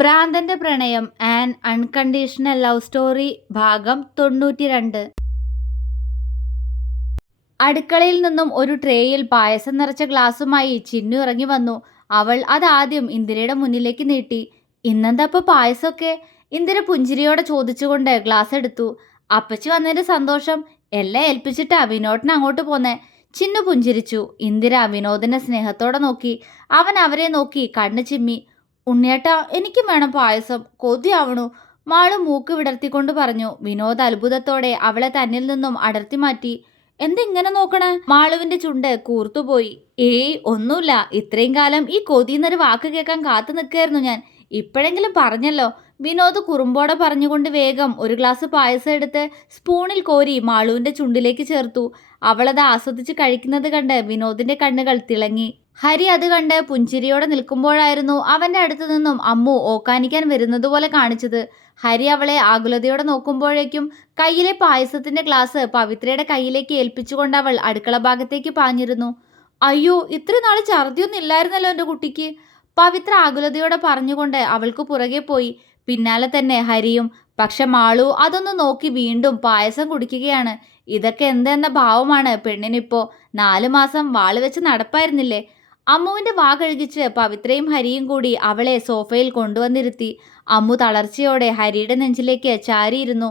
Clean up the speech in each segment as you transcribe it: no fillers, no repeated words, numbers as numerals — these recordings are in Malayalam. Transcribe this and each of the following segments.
ഭ്രാന്തന്റെ പ്രണയം ആൻ അൺകണ്ടീഷണൽ ലവ് സ്റ്റോറി ഭാഗം 92. അടുക്കളയിൽ നിന്നും ഒരു ട്രേയിൽ പായസം നിറച്ച ഗ്ലാസുമായി ചിന്നു ഇറങ്ങി വന്നു. അവൾ അതാദ്യം ഇന്ദിരയുടെ മുന്നിലേക്ക് നീട്ടി. ഇന്നെന്താ പായസമൊക്കെ? ഇന്ദിര പുഞ്ചിരിയോടെ ചോദിച്ചുകൊണ്ട് ഗ്ലാസ് എടുത്തു. അപ്പച്ചി വന്നതിന്റെ സന്തോഷം. എല്ലാം ഏൽപ്പിച്ചിട്ടാ വിനോദിനെ അങ്ങോട്ട് പോന്നെ. ചിന്നു പുഞ്ചിരിച്ചു. ഇന്ദിര വിനോദിനെ സ്നേഹത്തോടെ നോക്കി. അവൻ അവരെ നോക്കി കണ്ണു ചിമ്മി. ഉണ്ണിയേട്ടാ, എനിക്കും വേണം പായസം, കൊതിയാവണു. മാളു മൂക്ക് വിടർത്തിക്കൊണ്ട് പറഞ്ഞു. വിനോദ് അത്ഭുതത്തോടെ അവളെ തന്നിൽ നിന്നും അടർത്തി മാറ്റി. എന്തിങ്ങനെ നോക്കണേ? മാളുവിന്റെ ചുണ്ട് കൂർത്തുപോയി. ഏയ് ഒന്നുമില്ല, ഇത്രയും കാലം ഈ കൊതിന്നൊരു വാക്ക് കേൾക്കാൻ കാത്തു നിൽക്കായിരുന്നു ഞാൻ. ഇപ്പോഴെങ്കിലും പറഞ്ഞല്ലോ. വിനോദ് കുറുമ്പോടെ പറഞ്ഞുകൊണ്ട് വേഗം ഒരു ഗ്ലാസ് പായസം എടുത്ത് സ്പൂണിൽ കോരി മാളുവിന്റെ ചുണ്ടിലേക്ക് ചേർത്തു. അവളത് ആസ്വദിച്ച് കഴിക്കുന്നത് കണ്ട് വിനോദിന്റെ കണ്ണുകൾ തിളങ്ങി. ഹരി അത് കണ്ട് പുഞ്ചിരിയോടെ നിൽക്കുമ്പോഴായിരുന്നു അവന്റെ അടുത്ത് നിന്നും അമ്മു ഓക്കാനിക്കാൻ വരുന്നത് പോലെ കാണിച്ചത്. ഹരി അവളെ ആകുലതയോടെ നോക്കുമ്പോഴേക്കും കയ്യിലെ പായസത്തിന്റെ ഗ്ലാസ് പവിത്രയുടെ കയ്യിലേക്ക് ഏൽപ്പിച്ചുകൊണ്ട് അവൾ അടുക്കള ഭാഗത്തേക്ക് പാഞ്ഞിരുന്നു. അയ്യോ, ഇത്ര നാള് ഛർദിയൊന്നും ഇല്ലായിരുന്നല്ലോ എൻ്റെ കുട്ടിക്ക്. പവിത്ര ആകുലതയോടെ പറഞ്ഞുകൊണ്ട് അവൾക്ക് പുറകെ പോയി. പിന്നാലെ തന്നെ ഹരിയും. പക്ഷെ മാളു അതൊന്ന് നോക്കി വീണ്ടും പായസം കുടിക്കുകയാണ്. ഇതൊക്കെ എന്തെന്ന ഭാവമാണ് പെണ്ണിനിപ്പോ. 4 മാസം വാള് വെച്ച് നടപ്പായിരുന്നില്ലേ? അമ്മുവിന്റെ വാ കഴുകിച്ച് പവിത്രയും ഹരിയും കൂടി അവളെ സോഫയിൽ കൊണ്ടുവന്നിരുത്തി. അമ്മു തളർച്ചയോടെ ഹരിയുടെ നെഞ്ചിലേക്ക് ചാരിയിരുന്നു.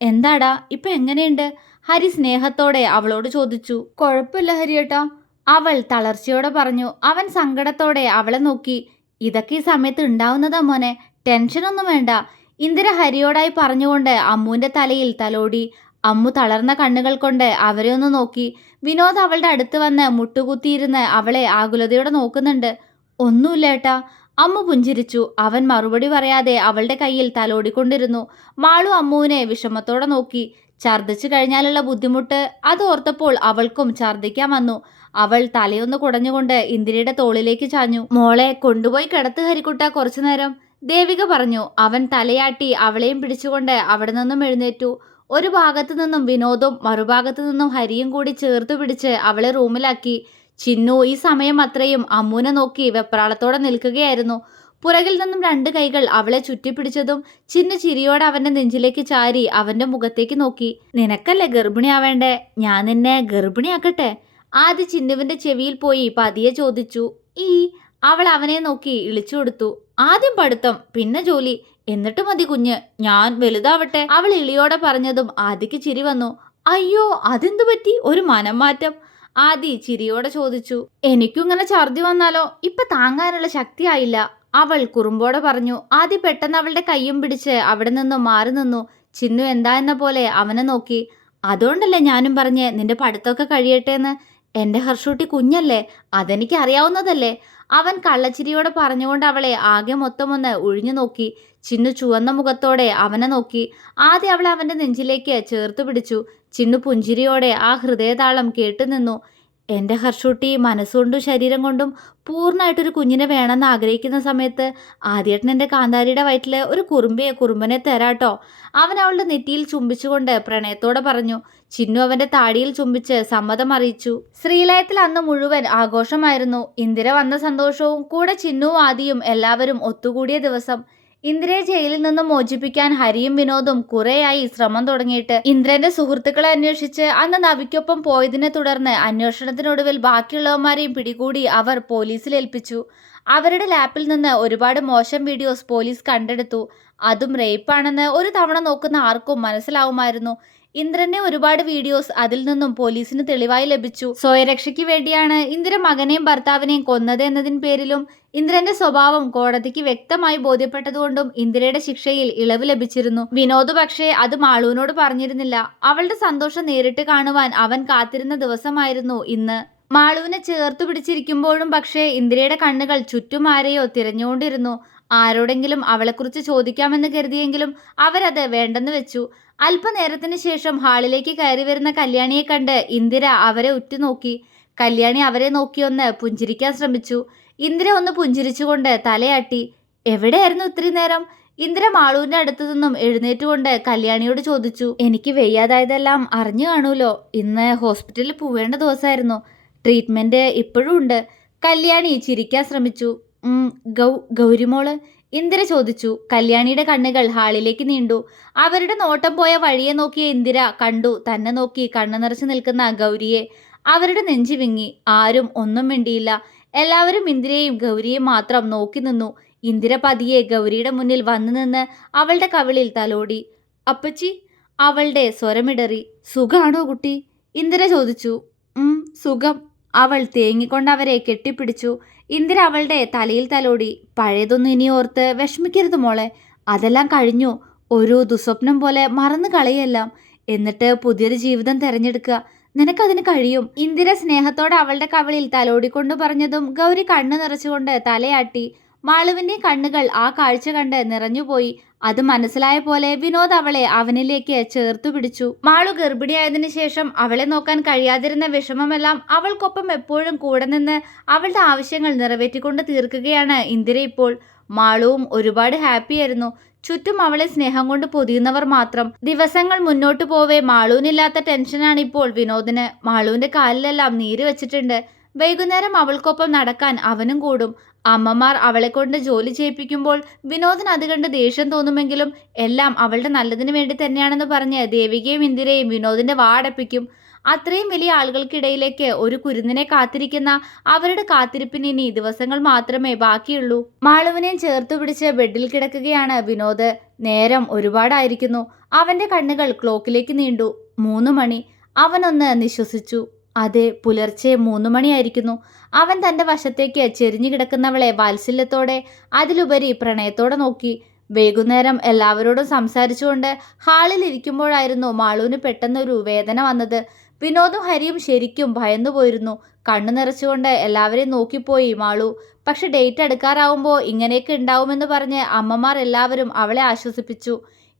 എന്താടാ, ഇപ്പൊ എങ്ങനെയുണ്ട്? ഹരി സ്നേഹത്തോടെ അവളോട് ചോദിച്ചു. കുഴപ്പമില്ല ഹരിയേട്ടാ, അവൾ തളർച്ചയോടെ പറഞ്ഞു. അവൻ സങ്കടത്തോടെ അവളെ നോക്കി. ഇതൊക്കെ ഈ സമയത്ത് ഉണ്ടാവുന്നതാ മോനെ, ടെൻഷനൊന്നും വേണ്ട. ഇന്ദിര ഹരിയോടായി പറഞ്ഞുകൊണ്ട് അമ്മുവിന്റെ തലയിൽ തലോടി. അമ്മു തളർന്ന കണ്ണുകൾ കൊണ്ട് അവരെ ഒന്ന് നോക്കി. വിനോദ് അവളുടെ അടുത്ത് വന്ന് മുട്ടുകുത്തിയിരുന്ന് അവളെ ആകുലതയോടെ നോക്കുന്നുണ്ട്. ഒന്നുമില്ല ഏട്ടാ, അമ്മു പുഞ്ചിരിച്ചു. അവൻ മറുപടി പറയാതെ അവളുടെ കയ്യിൽ തലോടിക്കൊണ്ടിരുന്നു. മാളു അമ്മുവിനെ വിഷമത്തോടെ നോക്കി. ഛർദ്ദിച്ചു കഴിഞ്ഞാലുള്ള ബുദ്ധിമുട്ട് അത് ഓർത്തപ്പോൾ അവൾക്കും ഛർദ്ദിക്കാൻ വന്നു. അവൾ തലയൊന്ന് കുടഞ്ഞുകൊണ്ട് ഇന്ദിരയുടെ തോളിലേക്ക് ചാഞ്ഞു. മോളെ കൊണ്ടുപോയി കിടത്ത് ഹരിക്കുട്ട, കുറച്ചു നേരം, ദേവിക പറഞ്ഞു. അവൻ തലയാട്ടി അവളെയും പിടിച്ചുകൊണ്ട് അവിടെ നിന്നും എഴുന്നേറ്റു. ഒരു ഭാഗത്തു നിന്നും വിനോദും മറുഭാഗത്തു നിന്നും ഹരിയും കൂടി ചേർത്ത് പിടിച്ച് അവളെ റൂമിലാക്കി. ചിന്നു ഈ സമയം അത്രയും അമ്മുവിനെ നോക്കി വെപ്രാളത്തോടെ നിൽക്കുകയായിരുന്നു. പുറകിൽ നിന്നും 2 കൈകൾ അവളെ ചുറ്റിപ്പിടിച്ചതും ചിന്നു ചിരിയോടെ അവന്റെ നെഞ്ചിലേക്ക് ചാരി അവന്റെ മുഖത്തേക്ക് നോക്കി. നിനക്കല്ലേ ഗർഭിണിയാവേണ്ടേ? ഞാൻ നിന്നെ ഗർഭിണിയാക്കട്ടെ? ആദ്യ ചിന്നുവിന്റെ ചെവിയിൽ പോയി പതിയെ ചോദിച്ചു. അവൾ അവനെ നോക്കി ഇളിച്ചു കൊടുത്തു. ആദ്യം പഠിത്തം, പിന്നെ ജോലി, എന്നിട്ട് മതി കുഞ്ഞ്, ഞാൻ വലുതാവട്ടെ. അവൾ ഇളിയോടെ പറഞ്ഞതും ആദിക്ക് ചിരി വന്നു. അയ്യോ, അതെന്തു പറ്റി ഒരു മനം മാറ്റം? ആദി ചിരിയോടെ ചോദിച്ചു. എനിക്കും ഇങ്ങനെ ഛർദി വന്നാലോ? ഇപ്പൊ താങ്ങാനുള്ള ശക്തിയായില്ല, അവൾ കുറുമ്പോടെ പറഞ്ഞു. ആദി പെട്ടെന്ന് അവളുടെ കയ്യും പിടിച്ച് അവിടെ നിന്നും മാറി നിന്നു. ചിന്നു എന്താ എന്ന പോലെ അവനെ നോക്കി. അതുകൊണ്ടല്ലേ ഞാനും പറഞ്ഞ് നിന്റെ പഠിത്തമൊക്കെ കഴിയട്ടെ എന്ന്. എൻ്റെ ഹർഷൂട്ടി കുഞ്ഞല്ലേ, അതെനിക്ക് അറിയാവുന്നതല്ലേ? അവൻ കള്ളച്ചിരിയോടെ പറഞ്ഞുകൊണ്ട് അവളെ ആകെ മൊത്തമൊന്ന് ഒഴിഞ്ഞു നോക്കി. ചിന്നു ചുവന്ന മുഖത്തോടെ അവനെ നോക്കി. ആദ്യം അവൾ അവന്റെ നെഞ്ചിലേക്ക് ചേർത്ത് പിടിച്ചു. ചിന്നു പുഞ്ചിരിയോടെ ആ ഹൃദയതാളം കേട്ടുനിന്നു. എൻ്റെ ഹർഷൂട്ടി മനസ്സുകൊണ്ടും ശരീരം കൊണ്ടും പൂർണ്ണമായിട്ടൊരു കുഞ്ഞിനെ വേണമെന്ന് ആഗ്രഹിക്കുന്ന സമയത്ത് ആദ്യേട്ടൻ എൻ്റെ കാന്താരിയുടെ വയറ്റിൽ ഒരു കുറുമ്പനെ തരാട്ടോ. അവൻ അവളുടെ നെറ്റിയിൽ ചുംബിച്ചുകൊണ്ട് പ്രണയത്തോടെ പറഞ്ഞു. ചിന്നു അവന്റെ താടിയിൽ ചുംബിച്ച് സമ്മതം അറിയിച്ചു. ശ്രീലയത്തിൽ അന്ന് മുഴുവൻ ആഘോഷമായിരുന്നു. ഇന്ദിര വന്ന സന്തോഷവും കൂടെ ചിന്നുവും ആദിയും എല്ലാവരും ഒത്തുകൂടിയ ദിവസം. ഇന്ദ്രയെ ജയിലിൽ നിന്നും മോചിപ്പിക്കാൻ ഹരിയും വിനോദും കുറേയായി ശ്രമം തുടങ്ങിയിട്ട്. ഇന്ദ്രന്റെ സുഹൃത്തുക്കളെ അന്വേഷിച്ച് അന്ന് നവിക്കൊപ്പം പോയതിനെ തുടർന്ന് അന്വേഷണത്തിനൊടുവിൽ ബാക്കിയുള്ളവന്മാരെയും പിടികൂടി അവർ പോലീസിൽ ഏൽപ്പിച്ചു. അവരുടെ ലാപ്പിൽ നിന്ന് ഒരുപാട് മോശം വീഡിയോസ് പോലീസ് കണ്ടെടുത്തു. അതും റേപ്പാണെന്ന് ഒരു തവണ നോക്കുന്ന ആർക്കും മനസ്സിലാവുമായിരുന്നു. ഇന്ദ്രന്റെ ഒരുപാട് വീഡിയോസ് അതിൽ നിന്നും പോലീസിന് തെളിവായി ലഭിച്ചു. സ്വയരക്ഷയ്ക്ക് വേണ്ടിയാണ് ഇന്ദ്ര മകനെയും ഭർത്താവിനെയും കൊന്നത് എന്നതിൻ പേരിലും ഇന്ദ്രന്റെ സ്വഭാവം കോടതിക്ക് വ്യക്തമായി ബോധ്യപ്പെട്ടതുകൊണ്ടും ഇന്ദിരയുടെ ശിക്ഷയിൽ ഇളവ് ലഭിച്ചിരുന്നു. വിനോദ് പക്ഷേ അത് മാളുവിനോട് പറഞ്ഞിരുന്നില്ല. അവളുടെ സന്തോഷം നേരിട്ട് കാണുവാൻ അവൻ കാത്തിരുന്ന ദിവസമായിരുന്നു ഇന്ന്. മാളുവിനെ ചേർത്തു പിടിച്ചിരിക്കുമ്പോഴും പക്ഷേ ഇന്ദിരയുടെ കണ്ണുകൾ ചുറ്റും ആരെയോ തിരഞ്ഞുകൊണ്ടിരുന്നു. ആരോടെങ്കിലും അവളെക്കുറിച്ച് ചോദിക്കാമെന്ന് കരുതിയെങ്കിലും അവരത് വേണ്ടെന്ന് വെച്ചു. അല്പനേരത്തിന് ശേഷം ഹാളിലേക്ക് കയറി വരുന്ന കല്യാണിയെ കണ്ട് ഇന്ദിര അവരെ ഉറ്റുനോക്കി. കല്യാണി അവരെ നോക്കിയൊന്ന് പുഞ്ചിരിക്കാൻ ശ്രമിച്ചു. ഇന്ദിര ഒന്ന് പുഞ്ചിരിച്ചുകൊണ്ട് തലയാട്ടി. എവിടെയായിരുന്നു ഇത്രയും നേരം? ഇന്ദിര മാളുവിന്റെ അടുത്തു നിന്നും എഴുന്നേറ്റുകൊണ്ട് കല്യാണിയോട് ചോദിച്ചു. എനിക്ക് വയ്യാതായതെല്ലാം അറിഞ്ഞു കാണൂലോ. ഇന്ന് ഹോസ്പിറ്റലിൽ പോവേണ്ട ദിവസമായിരുന്നു. ട്രീറ്റ്മെന്റ് ഇപ്പോഴും ഉണ്ട്. കല്യാണി ചിരിക്കാൻ ശ്രമിച്ചു. ഗൗരിമോള്, ഇന്ദിര ചോദിച്ചു. കല്യാണിയുടെ കണ്ണുകൾ ഹാളിലേക്ക് നീണ്ടു. അവരുടെ നോട്ടം പോയ വഴിയെ നോക്കിയ ഇന്ദിര കണ്ടു തന്നെ നോക്കി കണ്ണു നിറച്ചു നിൽക്കുന്ന ഗൗരിയെ. അവരുടെ നെഞ്ചു വിങ്ങി. ആരും ഒന്നും മിണ്ടിയില്ല. എല്ലാവരും ഇന്ദിരയെയും ഗൗരിയെയും മാത്രം നോക്കി നിന്നു. ഇന്ദിര പതിയെ ഗൗരിയുടെ മുന്നിൽ വന്നു നിന്ന് അവളുടെ കവിളിൽ തലോടി. അപ്പച്ചി, അവളുടെ സ്വരമിടറി. സുഖാണോ കുട്ടി? ഇന്ദിര ചോദിച്ചു. സുഖം. അവൾ തേങ്ങിക്കൊണ്ട് അവരെ കെട്ടിപ്പിടിച്ചു. ഇന്ദിര അവളുടെ തലയിൽ തലോടി. പഴയതൊന്നും ഇനി ഓർത്ത് വിഷമിക്കരുത് മോളെ. അതെല്ലാം കഴിഞ്ഞു. ഒരു ദുസ്വപ്നം പോലെ മറന്നു കളയെല്ലാം. എന്നിട്ട് പുതിയൊരു ജീവിതം തിരഞ്ഞെടുക്കുക. നിനക്കതിന് കഴിയും. ഇന്ദിര സ്നേഹത്തോടെ അവളുടെ കവിളിൽ തലോടിക്കൊണ്ട് പറഞ്ഞതും ഗൗരി കണ്ണു നിറച്ചുകൊണ്ട് തലയാട്ടി. മാളുവിന്റെ കണ്ണുകൾ ആ കാഴ്ച കണ്ട് നിറഞ്ഞുപോയി. അത് മനസ്സിലായ പോലെ വിനോദ് അവളെ അവനിലേക്ക് ചേർത്തു പിടിച്ചു. മാളു ഗർഭിണിയായതിനു ശേഷം അവളെ നോക്കാൻ കഴിയാതിരുന്ന വിഷമമെല്ലാം അവൾക്കൊപ്പം എപ്പോഴും കൂടെ നിന്ന് അവളുടെ ആവശ്യങ്ങൾ നിറവേറ്റിക്കൊണ്ട് തീർക്കുകയാണ് ഇന്ദിര ഇപ്പോൾ. മാളുവും ഒരുപാട് ഹാപ്പിയായിരുന്നു. ചുറ്റും അവളെ സ്നേഹം കൊണ്ട് പൊതിയുന്നവർ മാത്രം. ദിവസങ്ങൾ മുന്നോട്ടു പോവേ മാളുവിനില്ലാത്ത ടെൻഷനാണ് ഇപ്പോൾ വിനോദിന്. മാളുവിന്റെ കാലിലെല്ലാം നീര് വെച്ചിട്ടുണ്ട്. വൈകുന്നേരം അവൾക്കൊപ്പം നടക്കാൻ അവനും കൂടും. അമ്മമാർ അവളെ കൊണ്ട് ജോലി ചെയ്യിപ്പിക്കുമ്പോൾ വിനോദിന് അത് കണ്ട് ദേഷ്യം തോന്നുമെങ്കിലും എല്ലാം അവളുടെ നല്ലതിനു വേണ്ടി തന്നെയാണെന്ന് പറഞ്ഞ് ദേവികയും ഇന്ദിരയും വിനോദിന്റെ വാടപ്പിക്കും. അത്രയും വലിയ ആളുകൾക്കിടയിലേക്ക് ഒരു കുരുന്നിനെ കാത്തിരിക്കുന്ന അവരുടെ കാത്തിരിപ്പിന് ഇനി ദിവസങ്ങൾ മാത്രമേ ബാക്കിയുള്ളൂ. മാളുവിനെയും ചേർത്തു പിടിച്ച് ബെഡിൽ കിടക്കുകയാണ് വിനോദ്. നേരം ഒരുപാടായിരിക്കുന്നു. അവന്റെ കണ്ണുകൾ ക്ലോക്കിലേക്ക് നീണ്ടു. 3 മണി. അവനൊന്ന് നിശ്വസിച്ചു. അതെ, പുലർച്ചെ 3 മണിയായിരിക്കുന്നു. അവൻ തന്റെ വശത്തേക്ക് ചെരിഞ്ഞു കിടക്കുന്നവളെ വാത്സല്യത്തോടെ, അതിലുപരി പ്രണയത്തോടെ നോക്കി. വൈകുന്നേരം എല്ലാവരോടും സംസാരിച്ചുകൊണ്ട് ഹാളിൽ ഇരിക്കുമ്പോഴായിരുന്നു മാളുവിന് പെട്ടെന്നൊരു വേദന വന്നത്. വിനോദും ഹരിയും ശരിക്കും ഭയന്നുപോയിരുന്നു. കണ്ണു നിറച്ചുകൊണ്ട് എല്ലാവരെയും നോക്കിപ്പോയി മാളു. പക്ഷെ ഡേറ്റ് അടുക്കാറാവുമ്പോൾ ഇങ്ങനെയൊക്കെ ഉണ്ടാവുമെന്ന് പറഞ്ഞ് അമ്മമാർ എല്ലാവരും അവളെ ആശ്വസിപ്പിച്ചു.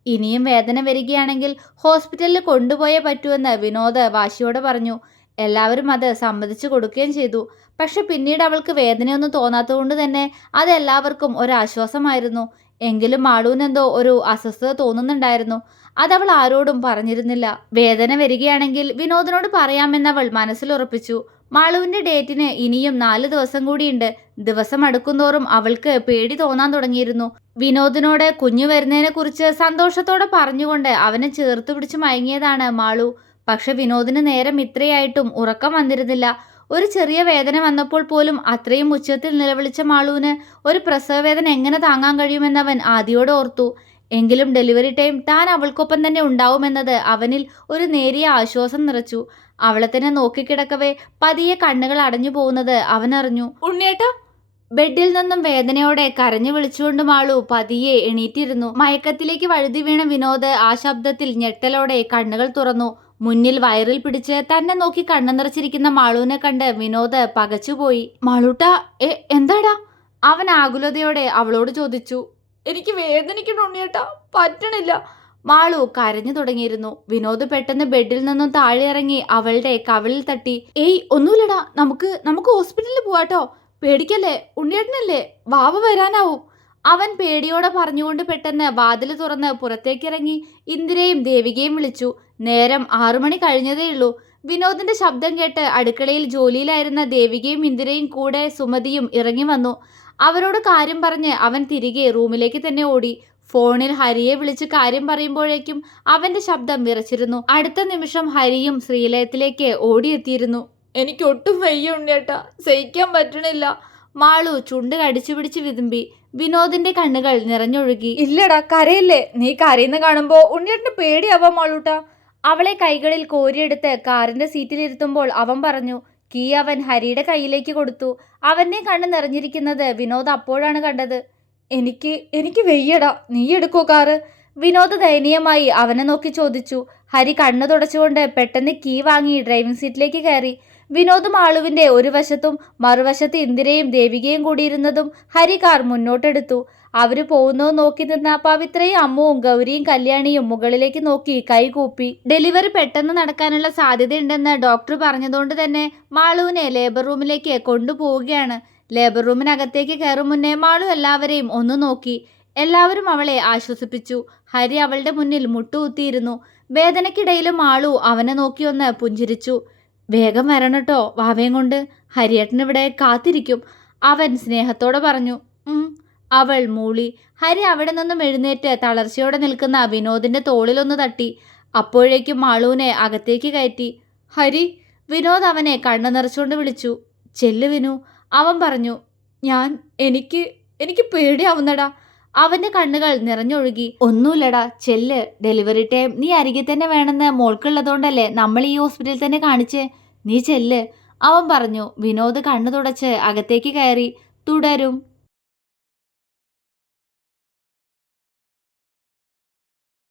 ഇനിയും വേദന വരികയാണെങ്കിൽ ഹോസ്പിറ്റലിൽ കൊണ്ടുപോയേ പറ്റൂവെന്ന് വിനോദ് വാശിയോടെ പറഞ്ഞു. എല്ലാവരും അത് സമ്മതിച്ചു കൊടുക്കുകയും ചെയ്തു. പക്ഷെ പിന്നീട് അവൾക്ക് വേദനയൊന്നും തോന്നാത്തതുകൊണ്ട് തന്നെ അതെല്ലാവർക്കും ഒരാശ്വാസമായിരുന്നു. എങ്കിലും മാളുവിനെന്തോ ഒരു അസ്വസ്ഥത തോന്നുന്നുണ്ടായിരുന്നു. അതവൾ ആരോടും പറഞ്ഞിരുന്നില്ല. വേദന വരികയാണെങ്കിൽ വിനോദിനോട് പറയാമെന്നവൾ മനസ്സിലുറപ്പിച്ചു. മാളുവിന്റെ ഡേറ്റിന് ഇനിയും 4 ദിവസം കൂടിയുണ്ട്. ദിവസം അടുക്കുന്തോറും അവൾക്ക് പേടി തോന്നാൻ തുടങ്ങിയിരുന്നു. വിനോദിനോട് കുഞ്ഞു വരുന്നതിനെ കുറിച്ച് സന്തോഷത്തോടെ പറഞ്ഞുകൊണ്ട് അവനെ ചേർത്ത് പിടിച്ച് മയങ്ങിയതാണ് മാളു. പക്ഷെ വിനോദിന് നേരം ഇത്രയായിട്ടും ഉറക്കം വന്നിരുന്നില്ല. ഒരു ചെറിയ വേദന വന്നപ്പോൾ പോലും അത്രയും ഉച്ചത്തിൽ നിലവിളിച്ച മാളുവിന് ഒരു പ്രസവവേദന എങ്ങനെ താങ്ങാൻ കഴിയുമെന്നവൻ ആദിയോട് ഓർത്തു. എങ്കിലും ഡെലിവറി ടൈം താൻ അവൾക്കൊപ്പം തന്നെ ഉണ്ടാവുമെന്നത് അവനിൽ ഒരു നേരിയ ആശ്വാസം നിറച്ചു. അവളെ തന്നെ നോക്കിക്കിടക്കവേ പതിയെ കണ്ണുകൾ അടഞ്ഞു പോകുന്നത് അവനറിഞ്ഞു. ഉണ്ണിയേട്ടാ! ബെഡിൽ നിന്നും വേദനയോടെ കരഞ്ഞു വിളിച്ചുകൊണ്ട് മാളു പതിയെ എണീറ്റിരുന്നു. മയക്കത്തിലേക്ക് വഴുതി വീണ വിനോദ് ആ ശബ്ദത്തിൽ ഞെട്ടലോടെ കണ്ണുകൾ തുറന്നു. മുന്നിൽ വയറിൽ പിടിച്ച് തന്നെ നോക്കി കണ്ണു നിറച്ചിരിക്കുന്ന മാളുവിനെ കണ്ട് വിനോദ് പകച്ചുപോയി. മാളൂട്ടാ, എന്താടാ? അവൻ ആകുലതയോടെ അവളോട് ചോദിച്ചു. എനിക്ക് വേദനിക്കണം ഉണ്ണിയേട്ടാ, പറ്റണില്ല. മാളു കരഞ്ഞു തുടങ്ങിയിരുന്നു. വിനോദ് പെട്ടെന്ന് ബെഡിൽ നിന്നും താഴെ ഇറങ്ങി അവളുടെ കവിളിൽ തട്ടി. ഒന്നുമില്ലടാ, നമുക്ക് ഹോസ്പിറ്റലിൽ പോവാട്ടോ. പേടിക്കല്ലേ, ഉണ്ണിയേട്ടനല്ലേ, വാവ വരാനാവും. അവൻ പേടിയോടെ പറഞ്ഞുകൊണ്ട് പെട്ടെന്ന് വാതിൽ തുറന്ന് പുറത്തേക്കിറങ്ങി ഇന്ദിരയും ദേവികയും വിളിച്ചു. നേരം 6 മണി കഴിഞ്ഞതേയുള്ളൂ. വിനോദിന്റെ ശബ്ദം കേട്ട് അടുക്കളയിൽ ജോലിയിലായിരുന്ന ദേവികയും ഇന്ദിരയും കൂടെ സുമതിയും ഇറങ്ങി വന്നു. അവരോട് കാര്യം പറഞ്ഞ് അവൻ തിരികെ റൂമിലേക്ക് തന്നെ ഓടി. ഫോണിൽ ഹരിയെ വിളിച്ച് കാര്യം പറയുമ്പോഴേക്കും അവന്റെ ശബ്ദം വിറച്ചിരുന്നു. അടുത്ത നിമിഷം ഹരിയും ശ്രീലയത്തിലേക്ക് ഓടിയെത്തിയിരുന്നു. എനിക്ക് ഒട്ടും വയ്യ ഉണ്ണിയേട്ടാ, സഹിക്കാൻ പറ്റണില്ല. മാളു ചുണ്ട് കടിച്ചു പിടിച്ച് വിതുമ്പി. വിനോദിന്റെ കണ്ണുകൾ നിറഞ്ഞൊഴുകി. ഇല്ലടാ, കരയില്ലേ. നീ കരയുന്ന കാണുമ്പോ ഉണ്ണിയേട്ടന് പേടിയാവാ മാളൂട്ടാ. അവളെ കൈകളിൽ കോരിയെടുത്ത് കാറിന്റെ സീറ്റിലിരുത്തുമ്പോൾ അവൻ പറഞ്ഞു. കീ അവൻ ഹരിയുടെ കയ്യിലേക്ക് കൊടുത്തു. അവന്റെ കണ്ണ് നിറഞ്ഞിരിക്കുന്നത് വിനോദ് അപ്പോഴാണ് കണ്ടത്. എനിക്ക് വെയ്യടാ, നീ എടുക്കോ കാറ്? വിനോദ് ദയനീയമായി അവനെ നോക്കി ചോദിച്ചു. ഹരി കണ്ണു തുടച്ചുകൊണ്ട് പെട്ടെന്ന് കീ വാങ്ങി ഡ്രൈവിംഗ് സീറ്റിലേക്ക് കയറി. വിനോദും ആളുവിന്റെ ഒരു വശത്തും മറുവശത്ത് ഇന്ദിരയും ദേവികയും കൂടിയിരുന്നതും ഹരി കാർ മുന്നോട്ടെടുത്തു. അവര് പോകുന്നത് നോക്കി നിന്ന പവിത്രയും അമ്മുവും ഗൗരിയും കല്യാണിയും മുകളിലേക്ക് നോക്കി കൈകൂപ്പി. ഡെലിവറി പെട്ടെന്ന് നടക്കാനുള്ള സാധ്യതയുണ്ടെന്ന് ഡോക്ടർ പറഞ്ഞതുകൊണ്ട് തന്നെ മാളുവിനെ ലേബർ റൂമിലേക്ക് കൊണ്ടുപോവുകയാണ്. ലേബർ റൂമിനകത്തേക്ക് കയറും മുന്നേ മാളു എല്ലാവരെയും ഒന്ന് നോക്കി. എല്ലാവരും അവളെ ആശ്വസിപ്പിച്ചു. ഹരി അവളുടെ മുന്നിൽ മുട്ടുകുത്തിയിരുന്നു. വേദനയ്ക്കിടയിലും മാളു അവനെ നോക്കി ഒന്ന് പുഞ്ചിരിച്ചു. വേഗം വരണട്ടോ വാവയും കൊണ്ട്, ഹരിയേട്ടൻ ഇവിടെ കാത്തിരിക്കും. അവൻ സ്നേഹത്തോടെ പറഞ്ഞു. അവൾ മൂളി. ഹരി അവിടെ നിന്നും എഴുന്നേറ്റ് തളർച്ചയോടെ നിൽക്കുന്ന വിനോദിന്റെ തോളിലൊന്ന് തട്ടി. അപ്പോഴേക്കും മാളുവിനെ അകത്തേക്ക് കയറ്റി. ഹരി! വിനോദ് അവനെ കണ്ണു നിറച്ചുകൊണ്ട് വിളിച്ചു. ചെല്ല് വിനു, അവൻ പറഞ്ഞു. എനിക്ക് എനിക്ക് പേടിയാവുന്നടാ. അവന്റെ കണ്ണുകൾ നിറഞ്ഞൊഴുകി. ഒന്നുമില്ലടാ, ചെല്ല്. ഡെലിവറി ടൈം നീ അരികെ തന്നെ വേണമെന്ന് മോൾക്കുള്ളതുകൊണ്ടല്ലേ നമ്മൾ ഈ ഹോസ്പിറ്റലിൽ തന്നെ കാണിച്ചേ. നീ ചെല്ല്, അവൻ പറഞ്ഞു. വിനോദ് കണ്ണു തുടച്ച് അകത്തേക്ക് കയറി. തുടരും.